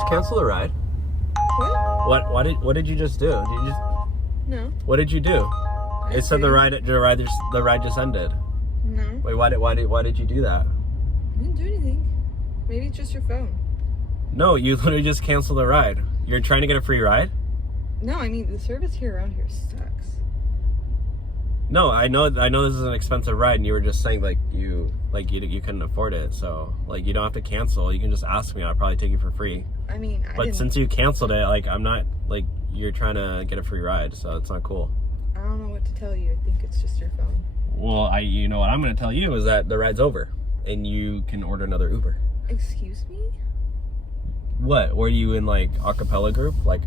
just cancel the ride? What? What did you just do? Did you just... No. What did you do? It said the ride just ended. No. Wait, why did you do that? I didn't do anything. Maybe it's just your phone. No, you literally just canceled the ride. You're trying to get a free ride? No, I mean the service here around here sucks. No, I know this is an expensive ride, and you were just saying you couldn't afford it, so like you don't have to cancel. You can just ask me. I'll probably take it for free. I mean, but since you canceled it, like I'm not like you're trying to get a free ride, so it's not cool. I don't know what to tell you. I think it's just your phone. Well, you know what I'm going to tell you is that the ride's over, and you can order another Uber. Excuse me? What? Were you in like a cappella group? Like,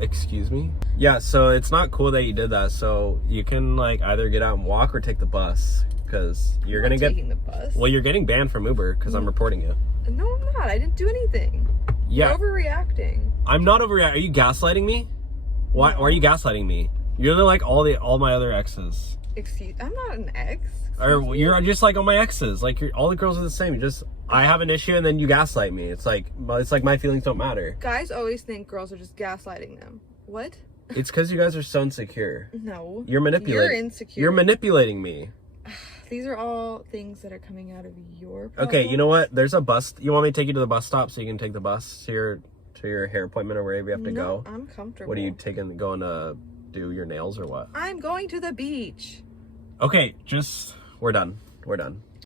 excuse me? Yeah, so it's not cool that you did that. So you can like either get out and walk or take the bus, because you're going to get taking the bus. Well, you're getting banned from Uber because I'm reporting you. No, I'm not. I didn't do anything. Yeah. You're overreacting. I'm not overreacting. Are you gaslighting me? Why are you gaslighting me? You're like all my other exes. I'm not an ex. Or you're just like all my exes. Like all the girls are the same. I have an issue and then you gaslight me. It's like my feelings don't matter. Guys always think girls are just gaslighting them. What? It's because you guys are so insecure. No. You're manipulating. You're insecure. You're manipulating me. These are all things that are coming out of your problems. Okay, you know what? There's a bus. You want me to take you to the bus stop so you can take the bus to your hair appointment or wherever you have to go? I'm comfortable. What are you going to do, your nails or what? I'm going to the beach. Okay, we're done. We're done.